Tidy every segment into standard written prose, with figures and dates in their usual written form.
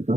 स्वागत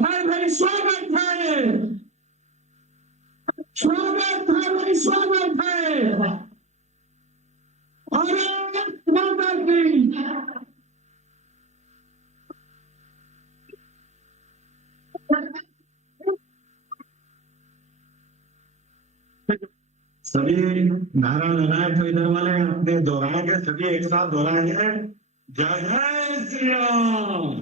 है भाई, स्वागत है, स्वागत है भाई, स्वागत है। भारत माता की। सभी नारा लगाए तो इधर वाले अपने दोहराएंगे, सभी एक साथ दोहराएंगे। जय जय श्री राम,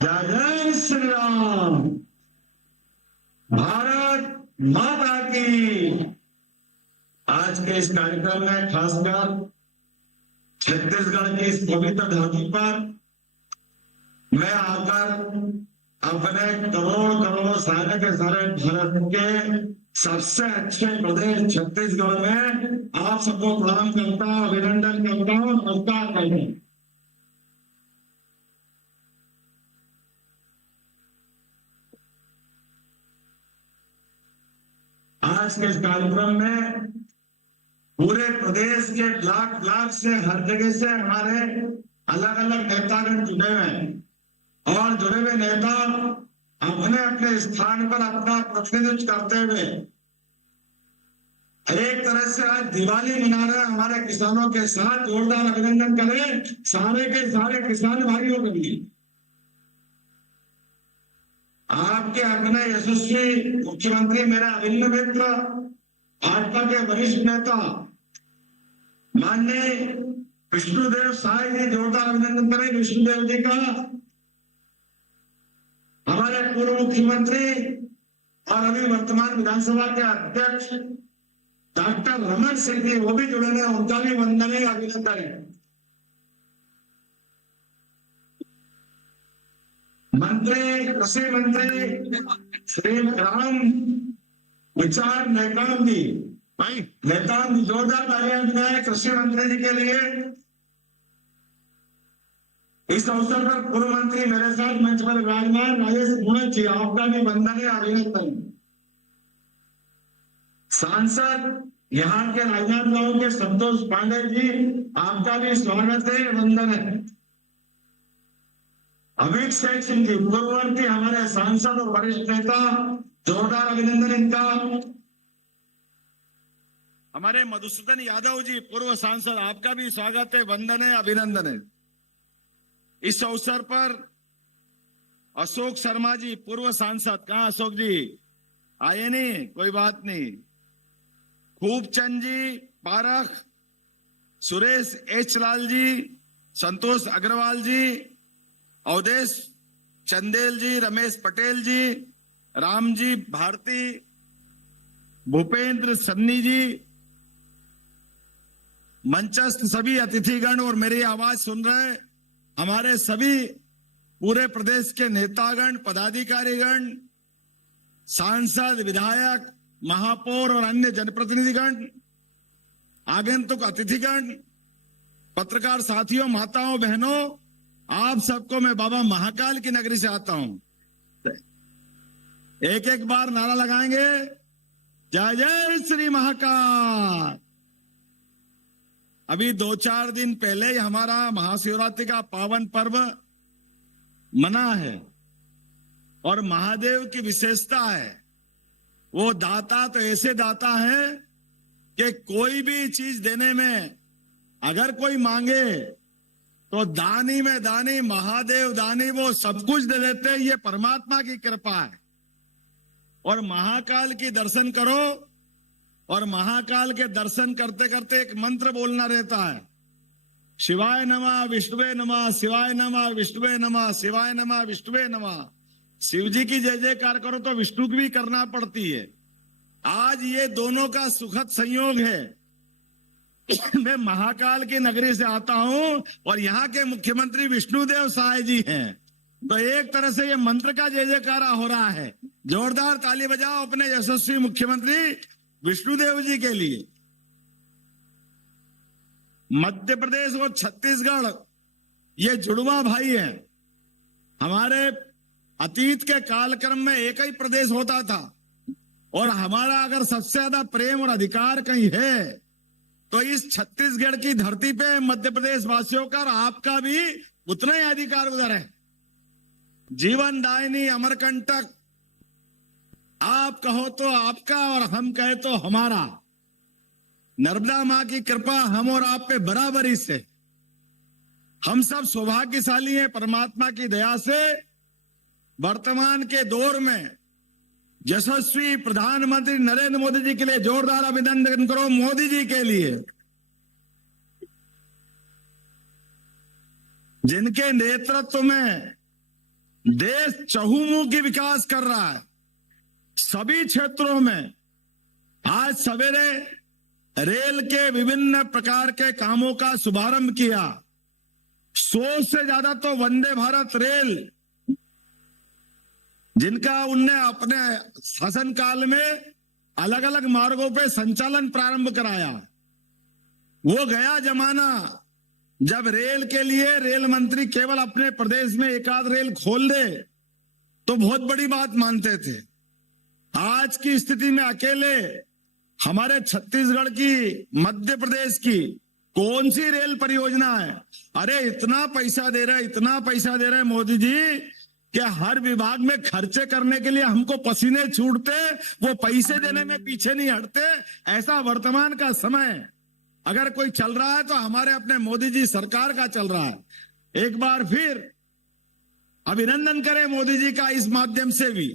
जय जय श्री राम, भारत माता की। आज के इस कार्यक्रम में खासकर छत्तीसगढ़ की इस पवित्र धरती पर मैं आकर अपने करोड़ करोड़ सारे के सारे भारत के सबसे अच्छे प्रदेश छत्तीसगढ़ में आप सबको प्रणाम करता हूं, अभिनंदन करता हूं, नमस्कार करता हूं। आज के इस कार्यक्रम में पूरे प्रदेश के लाख लाख से हर जगह से हमारे अलग अलग नेतागण जुड़े हुए हैं और जुड़े हुए नेता अपने अपने स्थान पर अपना प्रतिनिधित्व करते हुए एक तरह से आज दिवाली मना रहे हैं हमारे किसानों के साथ। जोरदार अभिनंदन करें सारे के सारे किसान भाइयों के लिए। आपके अपने यशस्वी मुख्यमंत्री, मेरा अभिन्न मित्र, भाजपा के वरिष्ठ नेता माननीय विष्णुदेव साय जी, जोरदार अभिनंदन करें विष्णुदेव जी का। हमारे पूर्व मुख्यमंत्री और अभी वर्तमान विधानसभा के अध्यक्ष डॉक्टर रमन सिंह जी, वो भी जुड़े हैं, उनका भी वंदनीय अभिनंदन है। मंत्री, कृषि मंत्री श्री राम विचार नेताम जी, भाई नेताम जी, जोरदार तालियां बजाएं कृषि मंत्री जी के लिए। इस अवसर पर पूर्व मंत्री मेरे साथ मंच पर विराजमान राजेश गुणज जी, आपका भी वंदनीय अभिनंदन। सांसद यहाँ के राजनांदगांव के संतोष पांडे जी, आपका भी स्वागत है, वंदन है। अभिषेक सिंह जी, पूर्ववर्ती हमारे सांसद और वरिष्ठ नेता, जोरदार अभिनंदन इनका। हमारे मधुसूदन यादव जी, पूर्व सांसद, आपका भी स्वागत है, वंदन है, अभिनंदन है। इस अवसर पर अशोक शर्मा जी, पूर्व सांसद, कहां अशोक जी? आए नहीं, कोई बात नहीं। खूबचंद जी पारख, सुरेश एच लाल जी, संतोष अग्रवाल जी, अवधेश चंदेल जी, रमेश पटेल जी, राम जी भारती, भूपेंद्र सन्नी जी, मंचस्थ सभी अतिथिगण और मेरी आवाज सुन रहे हमारे सभी पूरे प्रदेश के नेतागण, पदाधिकारीगण, सांसद, विधायक, महापौर और अन्य जनप्रतिनिधिगण, आगंतुक अतिथिगण, पत्रकार साथियों, माताओं, बहनों, आप सबको मैं बाबा महाकाल की नगरी से आता हूं। एक एक बार नारा लगाएंगे, जय जय श्री महाकाल। अभी 2-4 दिन पहले हमारा महाशिवरात्रि का पावन पर्व मना है और महादेव की विशेषता है, वो दाता तो ऐसे दाता है कि कोई भी चीज देने में अगर कोई मांगे तो दानी में दानी, महादेव दानी, वो सब कुछ दे देते हैं। ये परमात्मा की कृपा है। और महाकाल की दर्शन करो और महाकाल के दर्शन करते करते एक मंत्र बोलना रहता है, शिवाय नमः, विष्णुवे नमः, शिवाय नमः, विष्णुवे नमः, शिवाय नमः, विष्णुवे नमः। शिव जी की जय जयकार करो तो विष्णु की भी करना पड़ती है। आज ये दोनों का सुखद संयोग है। मैं महाकाल की नगरी से आता हूं और यहाँ के मुख्यमंत्री विष्णुदेव साय जी हैं, तो एक तरह से ये मंत्र का जय जयकारा हो रहा है। जोरदार ताली बजाओ अपने यशस्वी मुख्यमंत्री विष्णुदेव जी के लिए। मध्य प्रदेश और छत्तीसगढ़ ये जुड़वा भाई हैं। हमारे अतीत के कालक्रम में एक ही प्रदेश होता था, और हमारा अगर सबसे ज्यादा प्रेम और अधिकार कहीं है तो इस छत्तीसगढ़ की धरती पे मध्य प्रदेश वासियों का और आपका भी उतना ही अधिकार उधर है। जीवन दायिनी अमरकंटक, आप कहो तो आपका और हम कहे तो हमारा। नर्मदा मां की कृपा हम और आप पे बराबरी से। हम सब सौभाग्यशाली हैं परमात्मा की दया से। वर्तमान के दौर में यशस्वी प्रधानमंत्री नरेंद्र मोदी जी के लिए जोरदार अभिनंदन करो। मोदी जी के लिए, जिनके नेतृत्व में देश चहुमुखी विकास कर रहा है सभी क्षेत्रों में। आज सवेरे रेल के विभिन्न प्रकार के कामों का शुभारंभ किया। 100 से ज्यादा तो वंदे भारत रेल, जिनका उनने अपने शासनकाल में अलग अलग मार्गों पे संचालन प्रारंभ कराया। वो गया जमाना जब रेल के लिए रेल मंत्री केवल अपने प्रदेश में एक आध रेल खोल दे तो बहुत बड़ी बात मानते थे। आज की स्थिति में अकेले हमारे छत्तीसगढ़ की, मध्य प्रदेश की कौन सी रेल परियोजना है? अरे इतना पैसा दे रहे, इतना पैसा दे रहे मोदी जी कि हर विभाग में खर्चे करने के लिए हमको पसीने छूटते, वो पैसे देने में पीछे नहीं हटते। ऐसा वर्तमान का समय अगर कोई चल रहा है तो हमारे अपने मोदी जी सरकार का चल रहा है। एक बार फिर अभिनंदन करें मोदी जी का इस माध्यम से भी,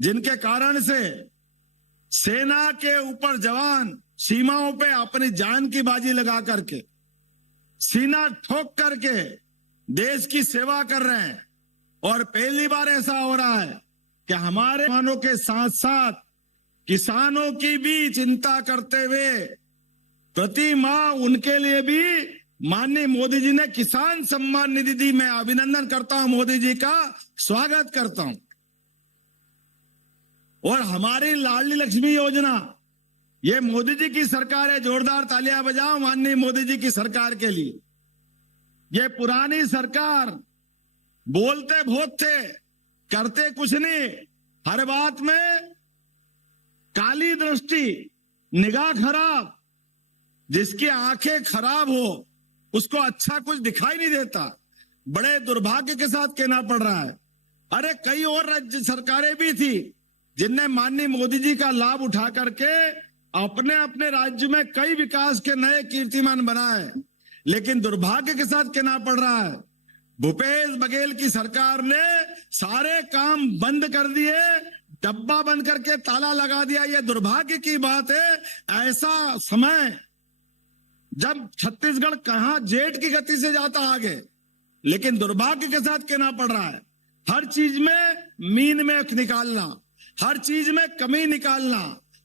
जिनके कारण से सेना के ऊपर जवान सीमाओं पे अपनी जान की बाजी लगा करके, सीना ठोक करके देश की सेवा कर रहे हैं। और पहली बार ऐसा हो रहा है कि हमारे जवानों के साथ साथ किसानों की भी चिंता करते हुए प्रति माह उनके लिए भी माननीय मोदी जी ने किसान सम्मान निधि दी। मैं अभिनंदन करता हूं, मोदी जी का स्वागत करता हूं। और हमारी लाडली लक्ष्मी योजना, ये मोदी जी की सरकार है। जोरदार तालियां बजाओ माननीय मोदी जी की सरकार के लिए। ये पुरानी सरकार बोलते बहुत थे, करते कुछ नहीं, हर बात में काली दृष्टि, निगाह खराब। जिसकी आंखें खराब हो उसको अच्छा कुछ दिखाई नहीं देता। बड़े दुर्भाग्य के साथ कहना पड़ रहा है। अरे कई और राज्य सरकारें भी थी जिनने माननीय मोदी जी का लाभ उठा करके अपने अपने राज्य में कई विकास के नए कीर्तिमान बनाए, लेकिन दुर्भाग्य के साथ कहना पड़ रहा है भूपेश बघेल की सरकार ने सारे काम बंद कर दिए, डब्बा बंद करके ताला लगा दिया। यह दुर्भाग्य की बात है। ऐसा समय जब छत्तीसगढ़ कहां जेट की गति से जाता आगे, लेकिन दुर्भाग्य के साथ कहना पड़ रहा है हर चीज में मीन में निकालना, हर चीज में कमी निकालना,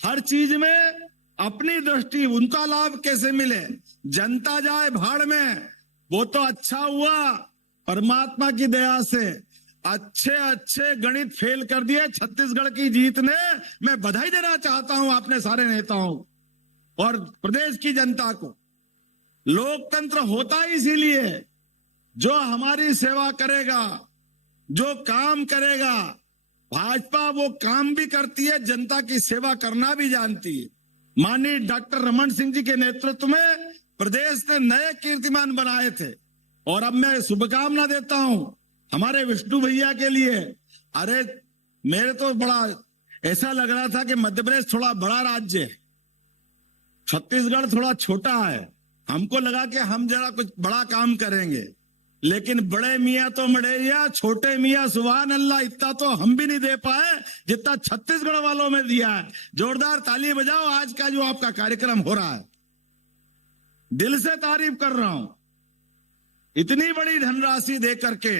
हर चीज में अपनी दृष्टि, उनका लाभ कैसे मिले, जनता जाए भाड़ में। वो तो अच्छा हुआ परमात्मा की दया से अच्छे अच्छे गणित फेल कर दिए छत्तीसगढ़ की जीत ने। मैं बधाई देना चाहता हूं अपने सारे नेताओं और प्रदेश की जनता को। लोकतंत्र होता इसीलिए जो हमारी सेवा करेगा, जो काम करेगा। भाजपा वो काम भी करती है, जनता की सेवा करना भी जानती है। माननीय डॉक्टर रमन सिंह जी के नेतृत्व में प्रदेश ने नए कीर्तिमान बनाए थे। और अब मैं शुभकामना देता हूं हमारे विष्णु भैया के लिए। अरे मेरे तो बड़ा ऐसा लग रहा था कि मध्य प्रदेश थोड़ा बड़ा राज्य है, छत्तीसगढ़ थोड़ा छोटा है। हमको लगा कि हम जरा कुछ बड़ा काम करेंगे, लेकिन बड़े मियाँ तो मड़ैया, छोटे मियाँ सुभान अल्लाह, इतना तो हम भी नहीं दे पाए जितना छत्तीसगढ़ वालों में दिया है। जोरदार ताली बजाओ। आज का जो आपका कार्यक्रम हो रहा है, दिल से तारीफ कर रहा हूं। इतनी बड़ी धनराशि दे करके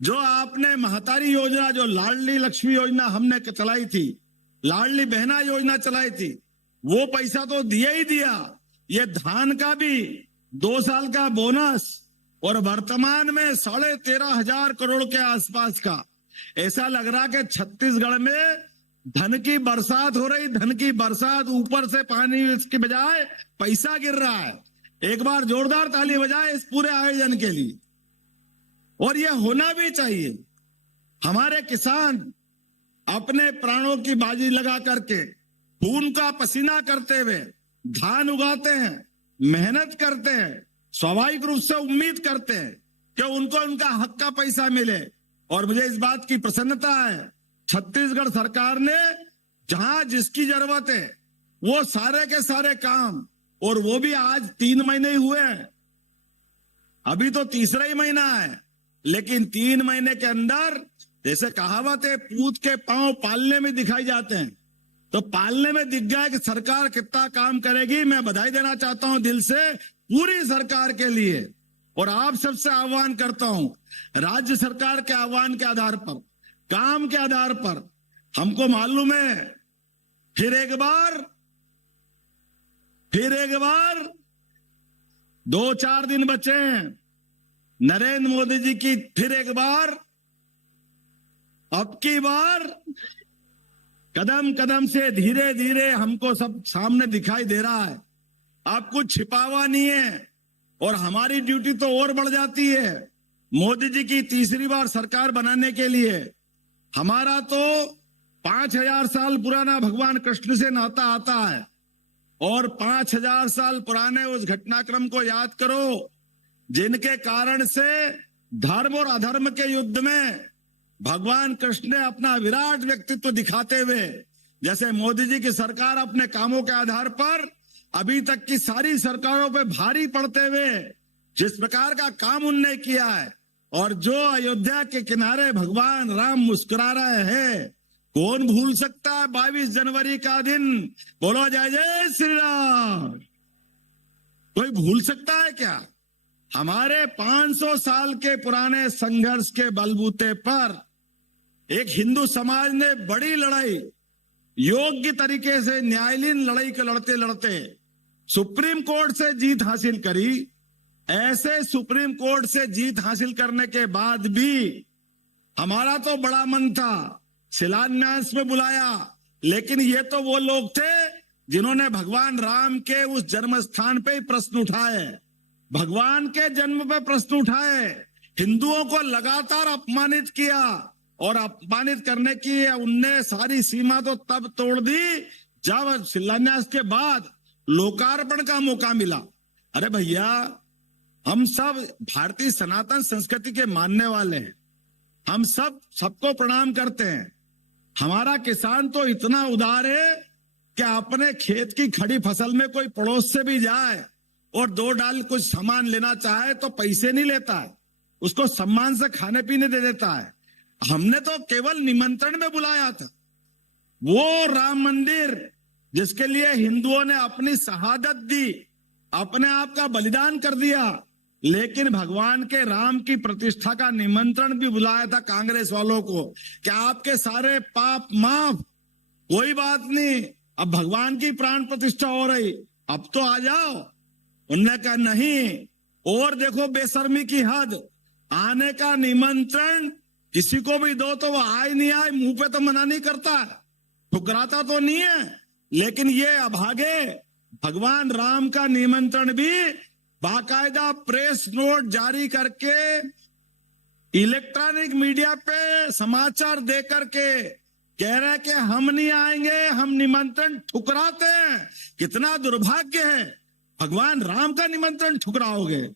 जो आपने महतारी योजना, जो लाडली लक्ष्मी योजना हमने चलाई थी, लाडली बहना योजना चलाई थी, वो पैसा तो दिया ही दिया। ये धान का भी 2 साल का बोनस और वर्तमान में 13,500 करोड़ के आसपास का। ऐसा लग रहा कि छत्तीसगढ़ में धन की बरसात हो रही, धन की बरसात, ऊपर से पानी इसके बजाय पैसा गिर रहा है। एक बार जोरदार ताली बजाए इस पूरे आयोजन के लिए। और यह होना भी चाहिए। हमारे किसान अपने प्राणों की बाजी लगा करके खून का पसीना करते हुए धान उगाते हैं, मेहनत करते हैं, स्वाभाविक रूप से उम्मीद करते हैं कि उनको उनका हक का पैसा मिले। और मुझे इस बात की प्रसन्नता है, छत्तीसगढ़ सरकार ने जहां जिसकी जरूरत है वो सारे के सारे काम, और वो भी आज 3 महीने ही हुए हैं, अभी तो तीसरा ही महीना है, लेकिन 3 महीने के अंदर जैसे कहावत है, पूत के पांव पालने में दिखाई जाते हैं, तो पालने में दिख गया कि सरकार कितना काम करेगी। मैं बधाई देना चाहता हूं दिल से पूरी सरकार के लिए, और आप सबसे आह्वान करता हूं, राज्य सरकार के आह्वान के आधार पर, काम के आधार पर, हमको मालूम है फिर एक बार 2-4 दिन बचे हैं नरेंद्र मोदी जी की, फिर एक बार, अब की बार कदम कदम से धीरे धीरे हमको सब सामने दिखाई दे रहा है। अब कुछ छिपा हुआ नहीं है, और हमारी ड्यूटी तो और बढ़ जाती है। मोदी जी की तीसरी बार सरकार बनाने के लिए हमारा तो 5000 साल पुराना भगवान कृष्ण से नाता आता है, और 5000 साल पुराने उस घटनाक्रम को याद करो जिनके कारण से धर्म और अधर्म के युद्ध में भगवान कृष्ण ने अपना विराट व्यक्तित्व दिखाते हुए, जैसे मोदी जी की सरकार अपने कामों के आधार पर अभी तक की सारी सरकारों पे भारी पड़ते हुए जिस प्रकार का काम उनने किया है, और जो अयोध्या के किनारे भगवान राम मुस्कुरा रहे हैं, कौन भूल सकता है 22 जनवरी का दिन। बोलो जय जय श्री राम। कोई भूल सकता है क्या? हमारे 500 साल के पुराने संघर्ष के बलबूते पर एक हिंदू समाज ने बड़ी लड़ाई, योग्य तरीके से न्यायालयीन लड़ाई के लड़ते लड़ते सुप्रीम कोर्ट से जीत हासिल करी। ऐसे सुप्रीम कोर्ट से जीत हासिल करने के बाद भी हमारा तो बड़ा मन था, शिलान्यास में बुलाया, लेकिन ये तो वो लोग थे जिन्होंने भगवान राम के उस जन्म स्थान पे प्रश्न उठाए, भगवान के जन्म पे प्रश्न उठाए, हिंदुओं को लगातार अपमानित किया, और अपमानित करने की उनने सारी सीमा तो तब तोड़ दी जब शिलान्यास के बाद लोकार्पण का मौका मिला। अरे भैया, हम सब भारतीय सनातन संस्कृति के मानने वाले हैं, हम सबको प्रणाम करते हैं। हमारा किसान तो इतना उदार है कि अपने खेत की खड़ी फसल में कोई पड़ोस से भी जाए और 2 डाल कुछ सामान लेना चाहे तो पैसे नहीं लेता है, उसको सम्मान से खाने पीने दे देता है। हमने तो केवल निमंत्रण में बुलाया था, वो राम मंदिर जिसके लिए हिंदुओं ने अपनी शहादत दी, अपने आप का बलिदान कर दिया, लेकिन भगवान के राम की प्रतिष्ठा का निमंत्रण भी बुलाया था कांग्रेस वालों को कि आपके सारे पाप माफ, कोई बात नहीं, अब भगवान की प्राण प्रतिष्ठा हो रही, अब तो आ जाओ। उन्होंने कहा नहीं, और देखो बेशर्मी की हद, आने का निमंत्रण किसी को भी दो तो वो आए नहीं आए, मुंह पे तो मना नहीं करता, ठुकराता तो नहीं है, लेकिन ये अभागे भगवान राम का निमंत्रण भी बाकायदा प्रेस नोट जारी करके, इलेक्ट्रॉनिक मीडिया पे समाचार दे करके कह रहे कि हम नहीं आएंगे, हम निमंत्रण ठुकराते हैं। कितना दुर्भाग्य है, भगवान राम का निमंत्रण ठुकराओगे।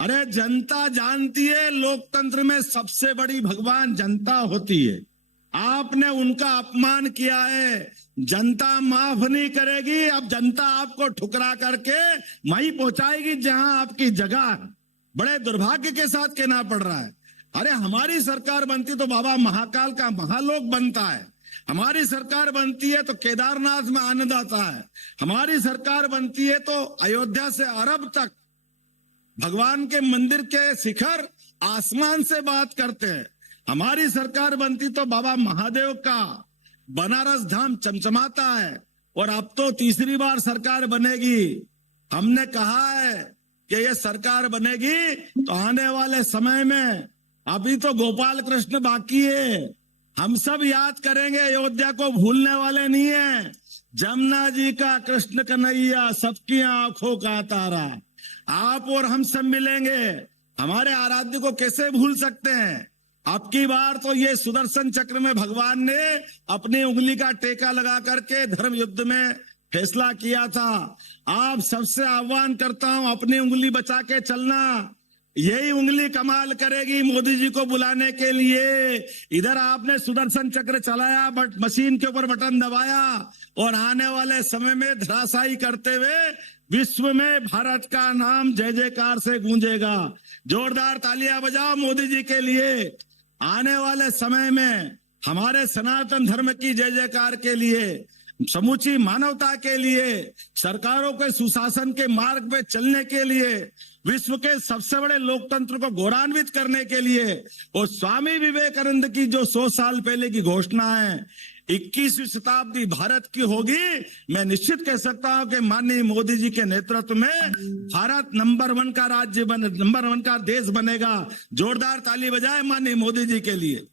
अरे जनता जानती है लोकतंत्र में सबसे बड़ी भगवान जनता होती है, आपने उनका अपमान किया है, जनता माफ नहीं करेगी। अब जनता आपको ठुकरा करके वहीं पहुंचाएगी जहां आपकी जगह। बड़े दुर्भाग्य के साथ कहना पड़ रहा है। अरे हमारी सरकार बनती तो बाबा महाकाल का महालोक बनता है, हमारी सरकार बनती है तो केदारनाथ में आनंद आता है, हमारी सरकार बनती है तो अयोध्या से अरब तक भगवान के मंदिर के शिखर आसमान से बात करते हैं, हमारी सरकार बनती तो बाबा महादेव का बनारस धाम चमचमाता है। और अब तो तीसरी बार सरकार बनेगी। हमने कहा है कि ये सरकार बनेगी तो आने वाले समय में, अभी तो गोपाल कृष्ण बाकी है, हम सब याद करेंगे, अयोध्या को भूलने वाले नहीं है। जमुना जी का कृष्ण कन्हैया, सबकी आंखों का तारा, आप और हम सब मिलेंगे हमारे आराध्य को कैसे भूल सकते हैं। अब की बार तो ये सुदर्शन चक्र में भगवान ने अपनी उंगली का टेका लगा करके धर्म युद्ध में फैसला किया था। आप सबसे आह्वान करता हूं, अपनी उंगली बचा के चलना। यही उंगली कमाल करेगी मोदी जी को बुलाने के लिए। इधर आपने सुदर्शन चक्र चलाया, बट मशीन के ऊपर बटन दबाया और आने वाले समय में धराशायी करते हुए विश्व में भारत का नाम जय जयकार से गूंजेगा। जोरदार तालियां बजाओ मोदी जी के लिए। आने वाले समय में हमारे सनातन धर्म की जय जयकार के लिए, समूची मानवता के लिए, सरकारों के सुशासन के मार्ग पे चलने के लिए, विश्व के सबसे बड़े लोकतंत्र को गौरवान्वित करने के लिए और स्वामी विवेकानंद की जो 100 साल पहले की घोषणा है 21वीं शताब्दी भारत की होगी। मैं निश्चित कह सकता हूं कि माननीय मोदी जी के नेतृत्व में भारत नंबर 1 का राज्य नंबर 1 का देश बनेगा। जोरदार ताली बजाए माननीय मोदी जी के लिए।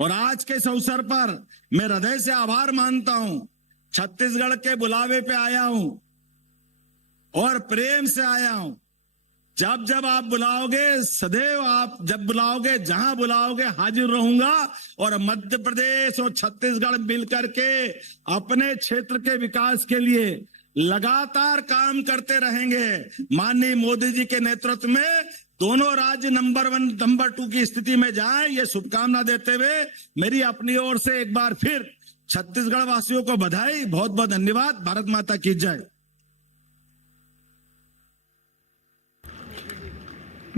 और आज के इस अवसर पर मैं हृदय से आभार मानता हूं। छत्तीसगढ़ के बुलावे पे आया हूं और प्रेम से आया हूं। जब जब आप बुलाओगे, सदैव आप जब बुलाओगे, जहां बुलाओगे हाजिर रहूंगा। और मध्य प्रदेश और छत्तीसगढ़ मिलकर के अपने क्षेत्र के विकास के लिए लगातार काम करते रहेंगे। माननीय मोदी जी के नेतृत्व में दोनों राज्य नंबर 1 नंबर 2 की स्थिति में जाएं, ये शुभकामना देते हुए मेरी अपनी ओर से एक बार फिर छत्तीसगढ़ वासियों को बधाई। बहुत बहुत धन्यवाद। भारत माता की जय।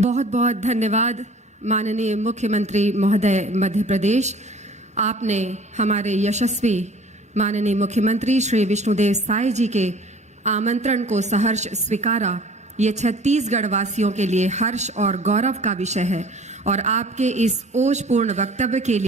बहुत बहुत धन्यवाद माननीय मुख्यमंत्री महोदय मध्य प्रदेश। आपने हमारे यशस्वी माननीय मुख्यमंत्री श्री विष्णुदेव साय जी के आमंत्रण को सहर्ष स्वीकारा। ये छत्तीसगढ़ वासियों के लिए हर्ष और गौरव का विषय है और आपके इस ओजपूर्ण वक्तव्य के लिए